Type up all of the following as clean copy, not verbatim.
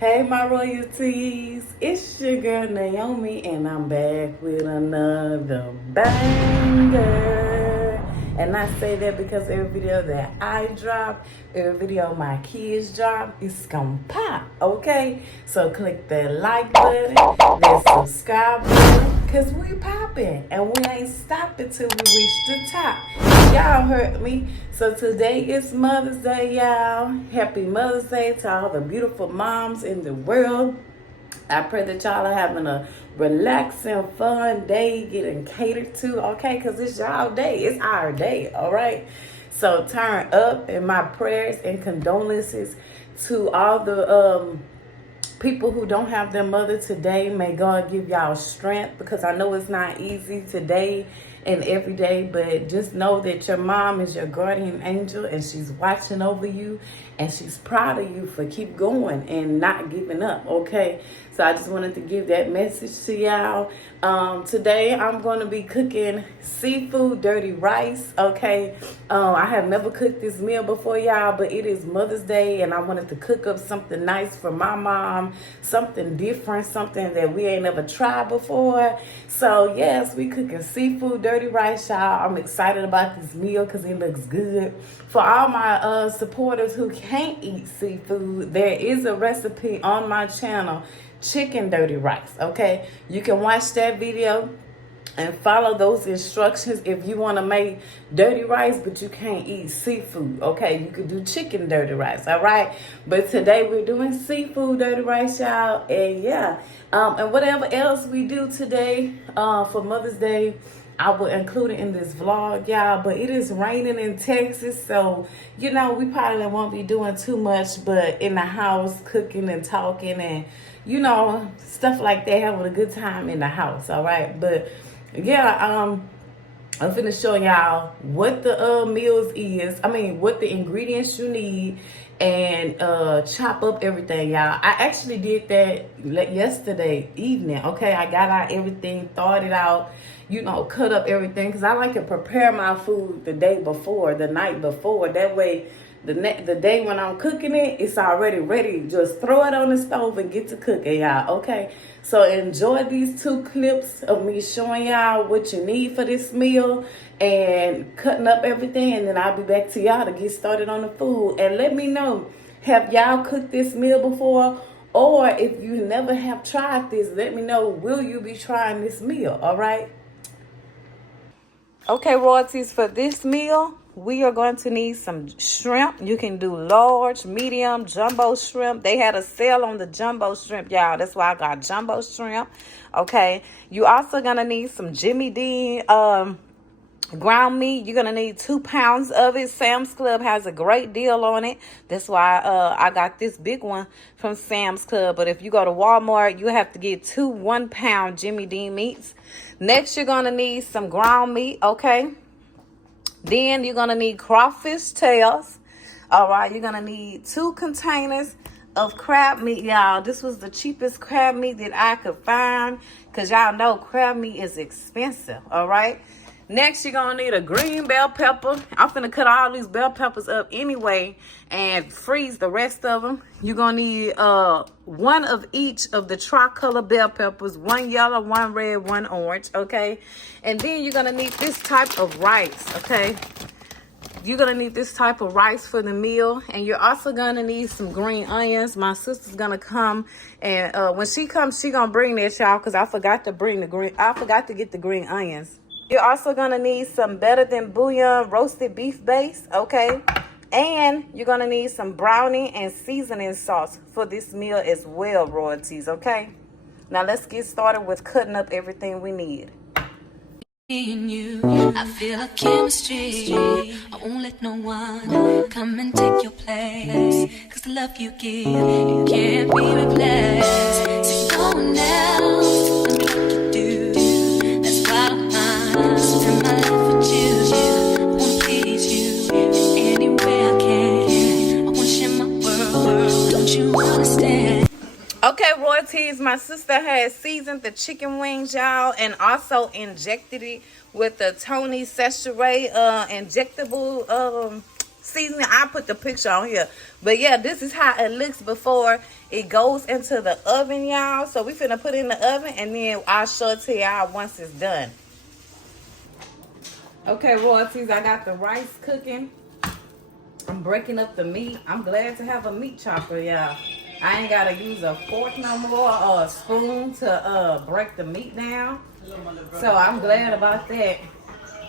Hey my royalties, it's your girl Naomi and I'm back with another banger. And I say that because every video that I drop, every video my kids drop, it's gonna pop, okay? So click that like button, that subscribe button, cause we popping and we ain't stopping till we reach the top. Y'all heard me. So today is Mother's Day, y'all. Happy Mother's Day to all the beautiful moms in the world. I pray that y'all are having a relaxing, fun day, getting catered to, okay? Because it's y'all day. It's our day, all right? So turn up, and my prayers and condolences to all the people who don't have their mother today. May God give y'all strength, because I know it's not easy today and every day, but just know that your mom is your guardian angel and she's watching over you and she's proud of you for keep going and not giving up, okay? So I just wanted to give that message to y'all. Today I'm going to be cooking seafood dirty rice, okay? I have never cooked this meal before, y'all, but it is Mother's Day and I wanted to cook up something nice for my mom, something different, something that we ain't never tried before. So yes, we cooking seafood dirty rice, y'all. I'm excited about this meal because it looks good. For all my supporters who can't eat seafood, there is a recipe on my channel, chicken dirty rice, okay? You can watch that video and follow those instructions if you want to make dirty rice but you can't eat seafood, okay? You could do chicken dirty rice, all right? But today we're doing seafood dirty rice, y'all. And yeah, and whatever else we do today for Mother's Day, I will include it in this vlog, y'all. But it is raining in Texas, so you know we probably won't be doing too much, but in the house cooking and talking and you know stuff like that, having a good time in the house, all right? But yeah, I'm finna show y'all what the meals is. I mean, what the ingredients you need, and chop up everything, y'all. I actually did that yesterday evening, okay? I got out everything, thawed it out, you know, cut up everything, because I like to prepare my food the day before, the night before. That way, the day when I'm cooking it, it's already ready. Just throw it on the stove and get to cooking, y'all, okay? So enjoy these 2 clips of me showing y'all what you need for this meal and cutting up everything, and then I'll be back to y'all to get started on the food. And let me know, have y'all cooked this meal before? Or if you never have tried this, let me know, will you be trying this meal, all right? Okay, royalties, for this meal, we are going to need some shrimp. You can do large, medium, jumbo shrimp. They had a sale on the jumbo shrimp, y'all. That's why I got jumbo shrimp. Okay, you also gonna need some Jimmy Dean ground meat. You're gonna need 2 pounds of it. Sam's Club has a great deal on it. That's why I got this big one from Sam's Club. But if you go to Walmart, you have to get 2 1-pound Jimmy Dean meats. Next, you're gonna need some ground meat, okay? Then you're gonna need crawfish tails. All right, you're gonna need 2 containers of crab meat, y'all. This was the cheapest crab meat that I could find, because y'all know crab meat is expensive, all right? Next, you're gonna need a green bell pepper. I'm finna cut all these bell peppers up anyway and freeze the rest of them. You're gonna need 1 of each of the tricolor bell peppers, 1 yellow, 1 red, 1 orange, okay? And then you're gonna need this type of rice, okay? You're gonna need this type of rice for the meal, and you're also gonna need some green onions. My sister's gonna come, and when she comes, she gonna bring that, y'all, because I forgot to get the green onions. You're also gonna need some Better Than Bouillon roasted beef base, okay? And you're gonna need some brownie and seasoning sauce for this meal as well, royalties, okay? Now let's get started with cutting up everything we need. In you, I feel a chemistry. I won't let no one come and take your place. Cause the love you give, it can't be replaced. So no one else can do what you do. That's why I'm mine. Spend my life with you. I wanna please you in any way I can. I wanna share my world. Don't you understand? Okay, royalties, my sister has seasoned the chicken wings, y'all, and also injected it with the Tony Sachet injectable seasoning. I put the picture on here. But yeah, this is how it looks before it goes into the oven, y'all. So we finna put it in the oven, and then I'll show it to y'all once it's done. Okay, royalties, I got the rice cooking. I'm breaking up the meat. I'm glad to have a meat chopper, y'all. I ain't gotta use a fork no more or a spoon to break the meat down. So I'm glad about that.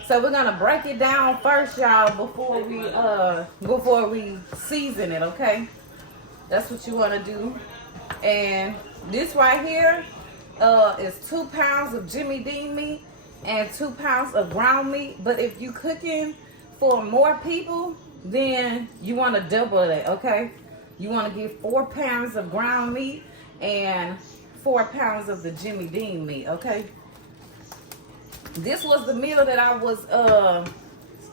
So we're gonna break it down first, y'all, before we season it, okay? That's what you wanna do. And this right here is 2 pounds of Jimmy Dean meat and 2 pounds of ground meat. But if you cooking for more people, then you want to double it, okay? You want to get 4 pounds of ground meat and 4 pounds of the Jimmy Dean meat, okay? This was the meal that I was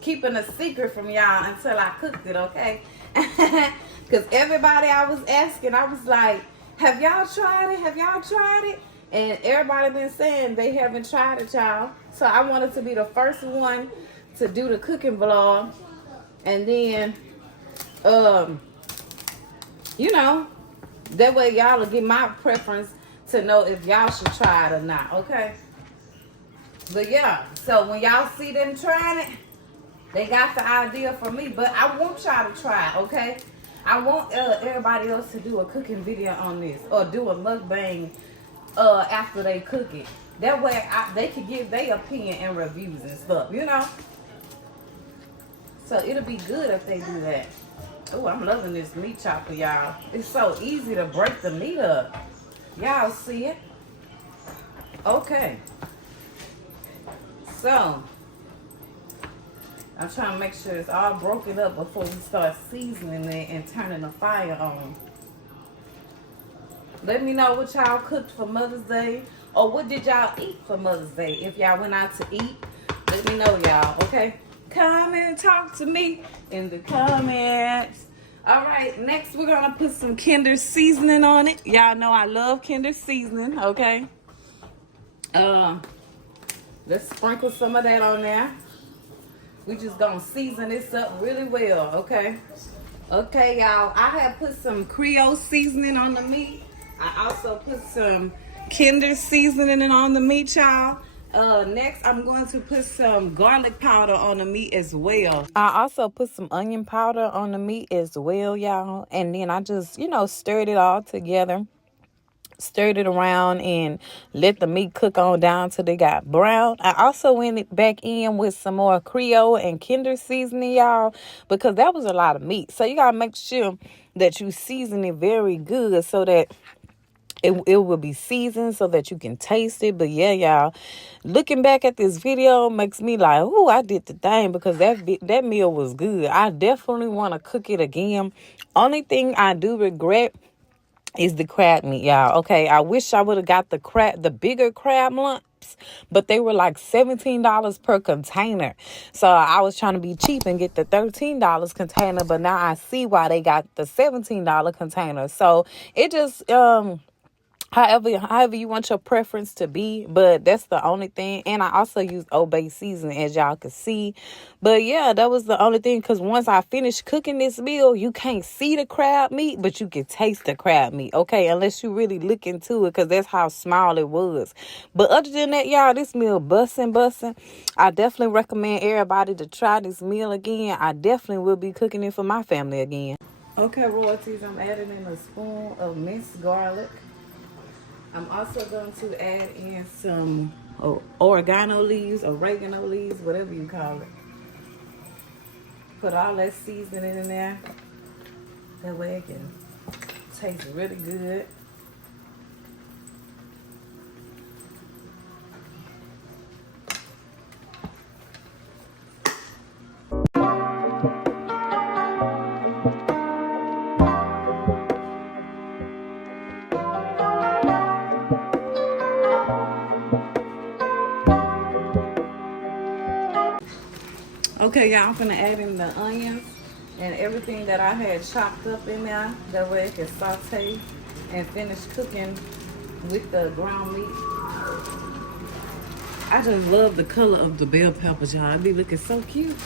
keeping a secret from y'all until I cooked it, okay? Because everybody I was asking, I was like, have y'all tried it? Have y'all tried it? And everybody been saying they haven't tried it, y'all. So I wanted to be the first one to do the cooking vlog. And then, you know, that way y'all will get my preference to know if y'all should try it or not, okay? But yeah, so when y'all see them trying it, they got the idea from me. But I want y'all to try it, okay? I want everybody else to do a cooking video on this or do a mukbang after they cook it. That way they can give their opinion and reviews and stuff, you know? So it'll be good if they do that. Oh, I'm loving this meat chopper, y'all. It's so easy to break the meat up. Y'all see it? Okay. So, I'm trying to make sure it's all broken up before we start seasoning it and turning the fire on. Let me know what y'all cooked for Mother's Day. Or what did y'all eat for Mother's Day? If y'all went out to eat, let me know, y'all, okay? Come and talk to me in the comments. All right, next we're gonna put some Kinder seasoning on it. Y'all know I love Kinder seasoning, okay? Let's sprinkle some of that on there. We just gonna season this up really well, okay? Okay, y'all, I have put some Creole seasoning on the meat. I also put some Kinder seasoning on the meat, y'all. Next, I'm going to put some garlic powder on the meat as well. I also put some onion powder on the meat as well, y'all. And then I just, you know, stirred it all together. Stirred it around and let the meat cook on down till they got brown. I also went back in with some more Creole and Kinder seasoning, y'all, because that was a lot of meat. So you gotta make sure that you season it very good so that it will be seasoned so that you can taste it. But yeah, y'all, looking back at this video makes me like, oh, I did the thing, because that meal was good. I definitely want to cook it again. Only thing I do regret is the crab meat, y'all. Okay, I wish I would have got the bigger crab lumps, but they were like $17 per container. So I was trying to be cheap and get the $13 container, but now I see why they got the $17 container. So it just however you want your preference to be, but that's the only thing. And I also use Old Bay seasoning, as y'all can see. But yeah, that was the only thing, because once I finished cooking this meal, you can't see the crab meat, but you can taste the crab meat, okay? Unless you really look into it, because that's how small it was. But other than that, y'all, this meal bussin'. I definitely recommend everybody to try this meal again. I definitely will be cooking it for my family again. Okay, royalties, I'm adding in a spoon of minced garlic. I'm also going to add in some oregano leaves, whatever you call it. Put all that seasoning in there. That way it can taste really good. Okay, y'all, I'm gonna add in the onions and everything that I had chopped up in there. That way it can saute and finish cooking with the ground meat. I just love the color of the bell peppers, y'all. It be looking so cute.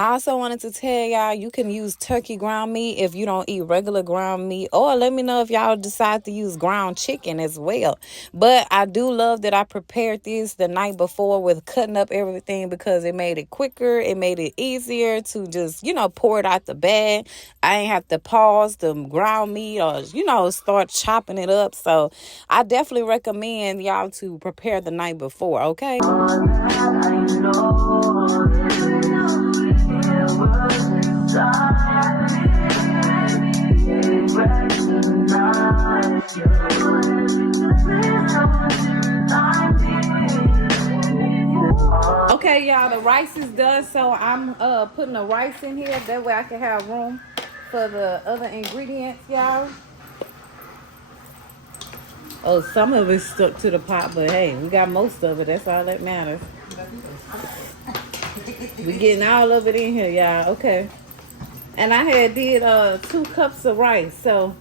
I also wanted to tell y'all you can use turkey ground meat if you don't eat regular ground meat, or let me know if y'all decide to use ground chicken as well. But I do love that I prepared this the night before with cutting up everything, because it made it quicker. It made it easier to just, pour it out the bag. I ain't have to pause the ground meat or, start chopping it up. So I definitely recommend y'all to prepare the night before, okay? Okay, y'all, the rice is done, so I'm putting the rice in here. That way I can have room for the other ingredients, y'all. Oh, some of it stuck to the pot, but hey, we got most of it. That's all that matters. We getting all of it in here, y'all. Okay. And I had did 2 cups of rice, so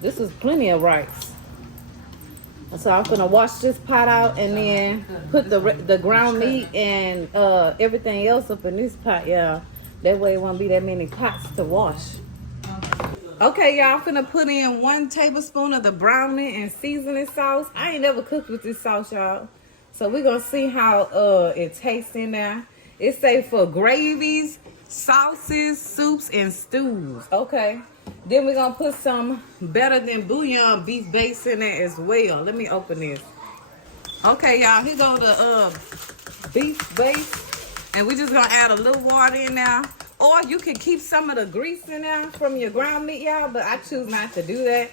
this was plenty of rice. So I'm gonna wash this pot out and then put the ground meat and everything else up in this pot, y'all. That way it won't be that many pots to wash. Okay, y'all, I'm finna put in 1 tablespoon of the brown meat and seasoning sauce. I ain't never cooked with this sauce, y'all. So we're gonna see how it tastes in there. It say for gravies, sauces, soups, and stews. Okay. Then we're gonna put some better than bouillon beef base in there as well. Let me open this. Okay, y'all, here go the beef base. And we're just gonna add a little water in there. Or you can keep some of the grease in there from your ground meat, y'all, but I choose not to do that.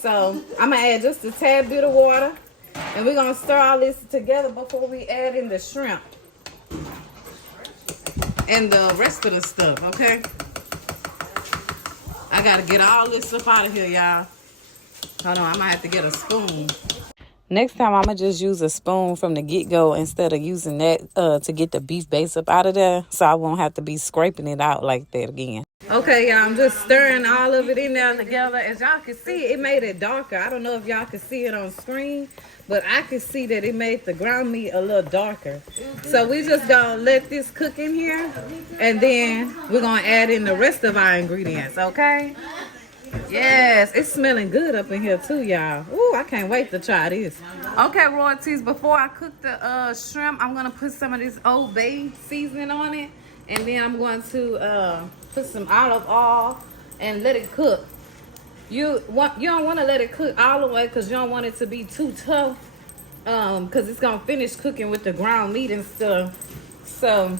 So I'm gonna add just a tad bit of water. And we're gonna stir all this together before we add in the shrimp and the rest of the stuff, okay? I gotta get all this stuff out of here, y'all. Hold on, I might have to get a spoon. Next time, I'm going to just use a spoon from the get-go instead of using that to get the beef base up out of there, so I won't have to be scraping it out like that again. Okay, y'all, I'm just stirring all of it in there together. As y'all can see, it made it darker. I don't know if y'all can see it on screen, but I can see that it made the ground meat a little darker. So we just going to let this cook in here, and then we're going to add in the rest of our ingredients, okay? Yes, it's smelling good up in here too, y'all. Ooh, I can't wait to try this. Okay, royalties, before I cook the shrimp, I'm gonna put some of this Old Bay seasoning on it, and then I'm going to put some olive oil and let it cook. You don't want to let it cook all the way, because you don't want it to be too tough, because it's gonna finish cooking with the ground meat and stuff. So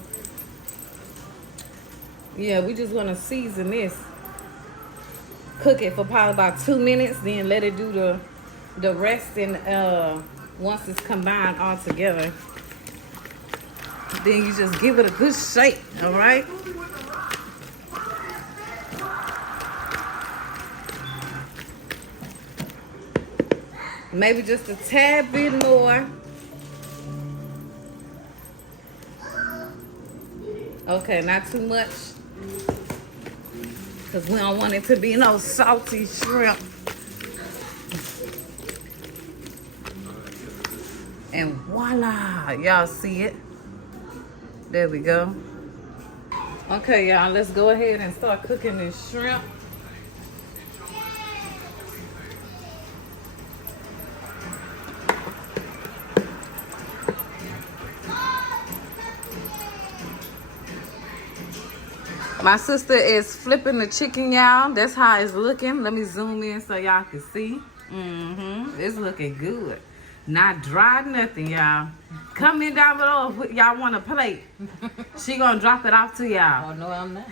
yeah, we just want to season this. Cook it for probably about 2 minutes, then let it do the rest, and once it's combined all together, then you just give it a good shake. All right. Maybe just a tad bit more. Okay, not too much, because we don't want it to be no salty shrimp. And voila, y'all see it? There we go. Okay, y'all, let's go ahead and start cooking this shrimp. My sister is flipping the chicken, y'all. That's how it's looking. Let me zoom in so y'all can see. It's looking good. Not dry, nothing, y'all. Comment down below if y'all want a plate. She gonna drop it off to y'all. Oh, no, I'm not.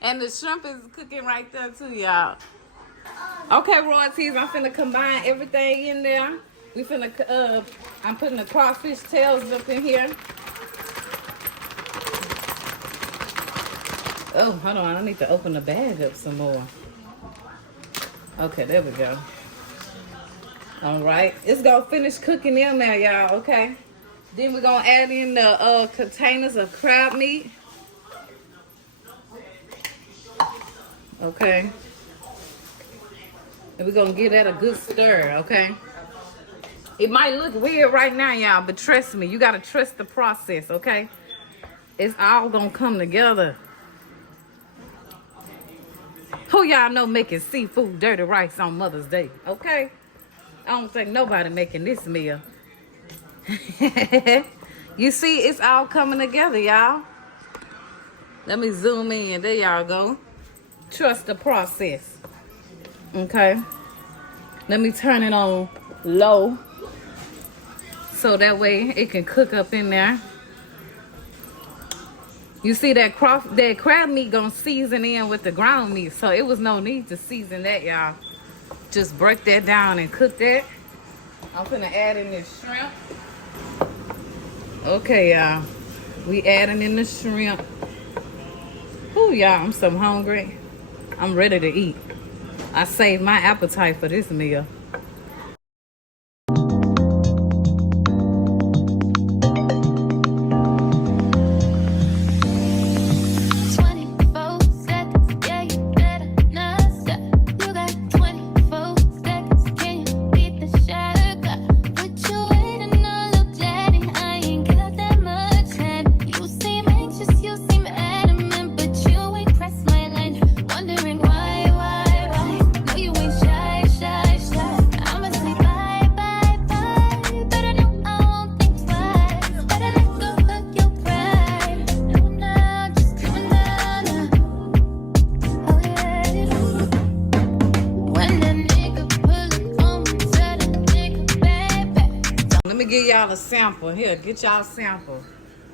And the shrimp is cooking right there too, y'all. Okay, royalties, I'm finna combine everything in there. We finna, I'm putting the crawfish tails up in here. Oh, hold on, I need to open the bag up some more. Okay, there we go. All right, it's gonna finish cooking in there, y'all, okay? Then we're gonna add in the containers of crab meat. Okay. And we're gonna give that a good stir, okay? It might look weird right now, y'all, but trust me, you gotta trust the process, okay? It's all gonna come together. Who y'all know making seafood dirty rice on Mother's Day? Okay? I don't think nobody making this meal. You see, it's all coming together, y'all. Let me zoom in. There y'all go. Trust the process. Okay? Let me turn it on low so that way it can cook up in there. You see that crab meat gonna season in with the ground meat, so it was no need to season that, y'all. Just break that down and cook that. I'm gonna add in this shrimp. Okay, y'all. We adding in the shrimp. Ooh, y'all, I'm so hungry. I'm ready to eat. I saved my appetite for this meal. Let me give y'all a sample. Here, get y'all a sample.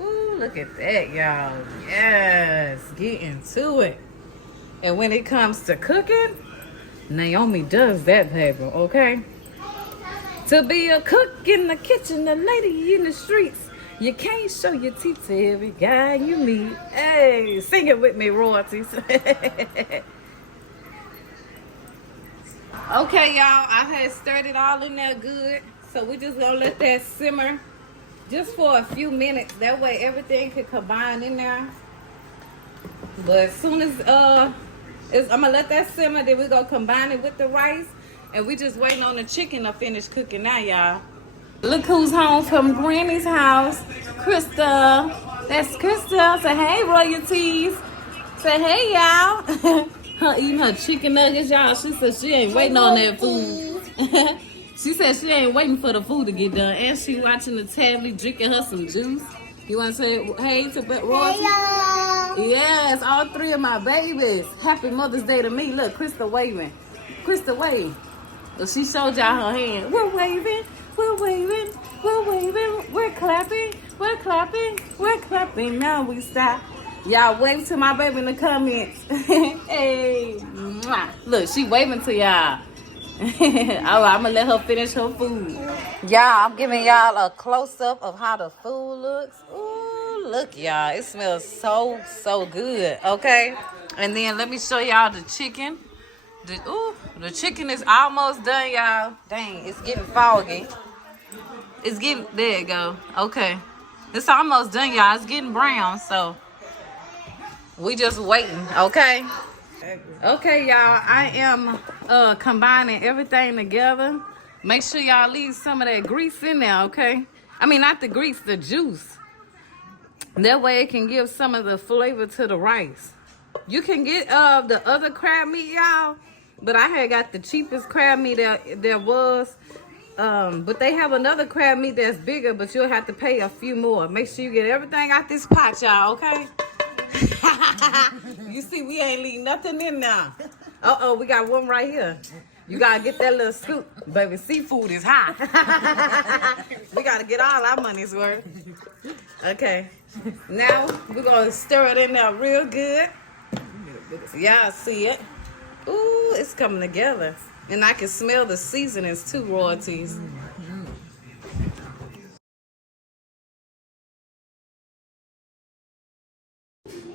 Ooh, look at that, y'all. Yes, get into it. And when it comes to cooking, Naiome does that, baby, okay? To be a cook in the kitchen, a lady in the streets, you can't show your teeth to every guy you meet. Hey, sing it with me, royalties. Okay, y'all, I had stirred it all in there good. So we just gonna let that simmer just for a few minutes. That way everything can combine in there. But as soon as I'm gonna let that simmer, then we gonna combine it with the rice. And we just waiting on the chicken to finish cooking now, y'all. Look who's home from Granny's house. Crystal. That's Crystal. Say hey, royalties. Say hey, y'all. Her eating her chicken nuggets, y'all. She said she ain't waiting on that food. She said she ain't waiting for the food to get done. And she watching the tablet, drinking her some juice. You want to say hey to royalties? Hey, yes, all three of my babies. Happy Mother's Day to me. Look, Crystal waving. Crystal wave. So she showed y'all her hand. We're waving. We're waving. We're waving. We're clapping. We're clapping. We're clapping. Now we stop. Y'all wave to my baby in the comments. Hey. Mwah. Look, she waving to y'all. I'm gonna let her finish her food. Y'all, I'm giving y'all a close-up of how the food looks. Ooh, look, y'all. It smells so good, okay? And then let me show y'all the chicken. The chicken is almost done, y'all. Dang, it's getting foggy. It's getting, there you go. Okay. It's almost done, y'all. It's getting brown, so we just waiting, okay? Okay, y'all, I am combining everything together. Make sure y'all leave some of that grease in there, okay? I mean, not the grease, the juice. That way it can give some of the flavor to the rice. You can get the other crab meat, y'all, but I had got the cheapest crab meat there was. But they have another crab meat that's bigger, but you'll have to pay a few more. Make sure you get everything out this pot, y'all, okay? You see, we ain't leaving nothing in now. Uh-oh, we got one right here. You gotta get that little scoop. Baby, seafood is hot. We gotta get all our money's worth. Okay. Now, we're gonna stir it in there real good. Y'all see it. Ooh, it's coming together. And I can smell the seasonings too, royalties.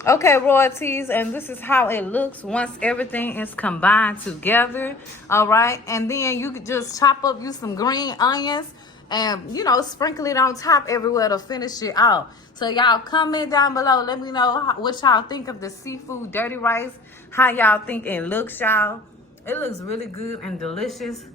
Okay, royalties, and this is how it looks once everything is combined together. All right, and then you could just chop up you some green onions and, you know, sprinkle it on top everywhere to finish it out. So y'all comment down below, let me know what y'all think of the seafood dirty rice, how y'all think it looks, y'all. It looks really good and delicious,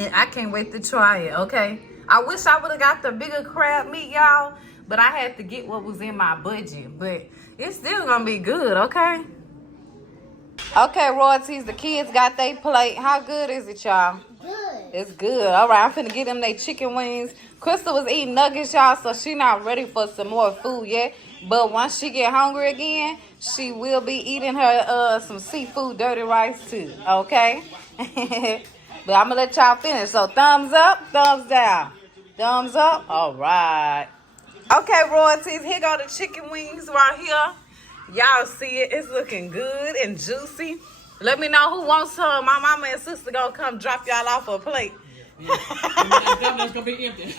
and I can't wait to try it. Okay, I wish I would have got the bigger crab meat, y'all, But I had to get what was in my budget. But it's still gonna be good, okay? Okay, royalties, the kids got their plate. How good is it, y'all? Good. It's good. All right, I'm finna get them their chicken wings. Crystal was eating nuggets, y'all, so she not ready for some more food yet. But once she get hungry again, she will be eating her some seafood dirty rice too, okay? But I'm gonna let y'all finish. So thumbs up, thumbs down. Thumbs up, all right. Okay, royalties, here go the chicken wings right here. Y'all see it, it's looking good and juicy. Let me know who wants some. My mama and sister gonna come drop y'all off a plate. Yeah. That's gonna be empty.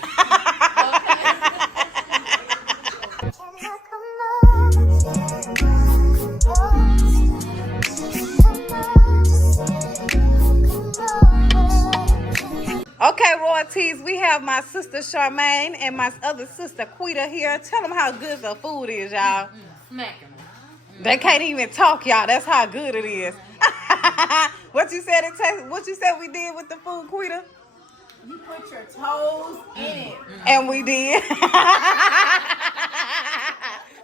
Okay, royalties, we have my sister Charmaine and my other sister Quita here. Tell them how good the food is, y'all. Smacking. They can't even talk, y'all. That's how good it is. What you said it tastes? What you said we did with the food, Quita? You put your toes in it. And we did.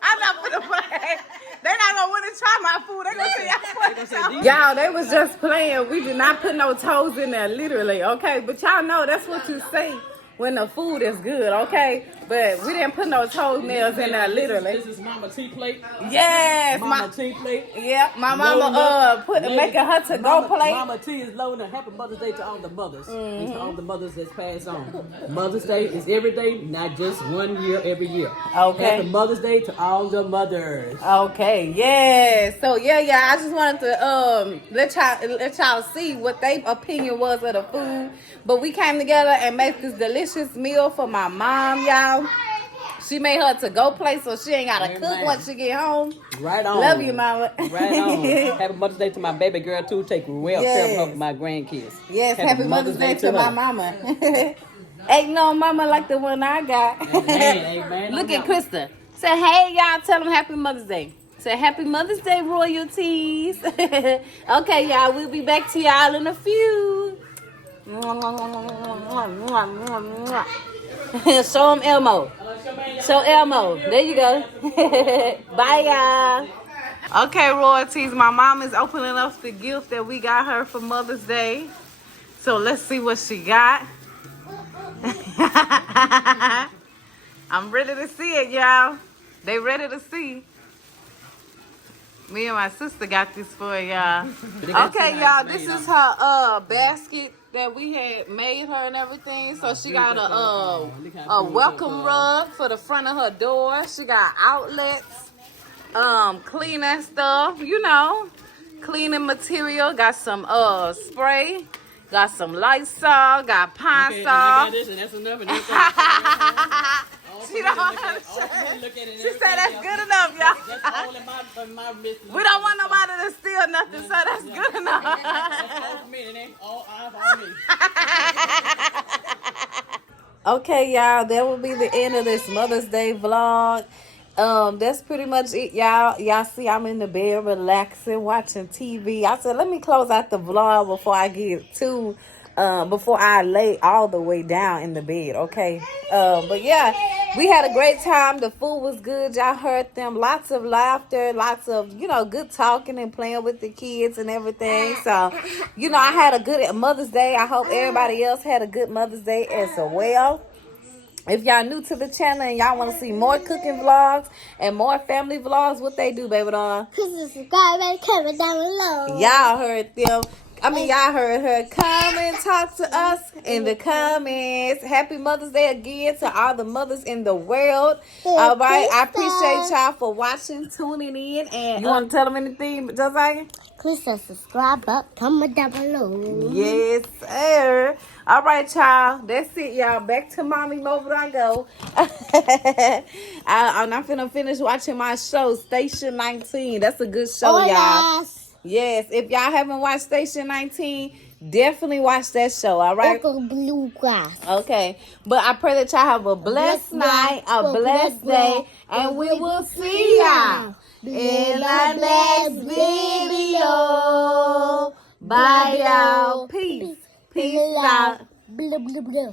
I'm not gonna play. They're not gonna want to try my food. They're gonna say y'all. They was just playing. We did not put no toes in there, literally. Okay, but y'all know that's what you say when the food is good. Okay, but we didn't put no toenails in there, literally. This is Mama T plate. Yes, Mama T plate. Yeah, my mama making her to go plate. Mama T is loading a happy Mother's Day to all the mothers. And to all the mothers that's passed on. Mother's Day is every day, not just 1 year, every year. Okay. Happy Mother's Day to all the mothers. Okay, yeah. So yeah, I just wanted to let y'all see what their opinion was of the food. But we came together and made this delicious meal for my mom, y'all. She made her to go plate so she ain't gotta cook once she get home. Right on. Love you, mama. Right on. Happy Mother's Day to my baby girl too. Take well care of my grandkids. Yes, happy Mother's Day to my mama. Ain't no mama like the one I got. Amen. Look at Krista. Say hey, y'all. Tell them happy Mother's Day. Say happy Mother's Day, royalties. Okay, y'all. We'll be back to y'all in a few. Show them Elmo. Show Elmo. There you go. Bye, y'all. Okay, royalties. My mom is opening up the gift that we got her for Mother's Day. So let's see what she got. I'm ready to see it, y'all. They ready to see. Me and my sister got this for y'all. Okay, y'all, this is her basket that we had made her and everything. So she got a welcome rug for the front of her door. She got outlets, cleaning stuff, you know, cleaning material. Got some spray, got some Lysol, got Pine Sol. She don't understand. She said that's good enough, y'all. We don't want nobody to steal nothing, so that's good enough. Okay, y'all, that will be the end of this Mother's Day vlog. That's pretty much it, y'all. Y'all see I'm in the bed relaxing, watching TV. I said, let me close out the vlog before I get too before I lay all the way down in the bed, okay? But yeah, we had a great time. The food was good. Y'all heard them. Lots of laughter, lots of, you know, good talking and playing with the kids and everything. So, you know, I had a good Mother's Day. I hope everybody else had a good Mother's Day as well. If y'all new to the channel and y'all want to see more cooking vlogs and more family vlogs, what they do, baby doll? Please subscribe and comment down below. Y'all heard them. Y'all heard her. Come and talk to us in the comments. Happy Mother's Day again to all the mothers in the world. All right. I appreciate y'all for watching, tuning in. And you want to tell them anything, Josiah? Please subscribe up, comment down below. Yes, sir. All right, y'all. That's it, y'all. Back to mommy mode I go. I'm finna finish watching my show, Station 19. That's a good show, y'all. Yes, if y'all haven't watched Station 19, definitely watch that show, all right? Bluegrass. Okay, but I pray that y'all have a blessed night, a blessed day, and we will see y'all in the next video. Bye, y'all. Peace. Peace out. Blah, blah, blah.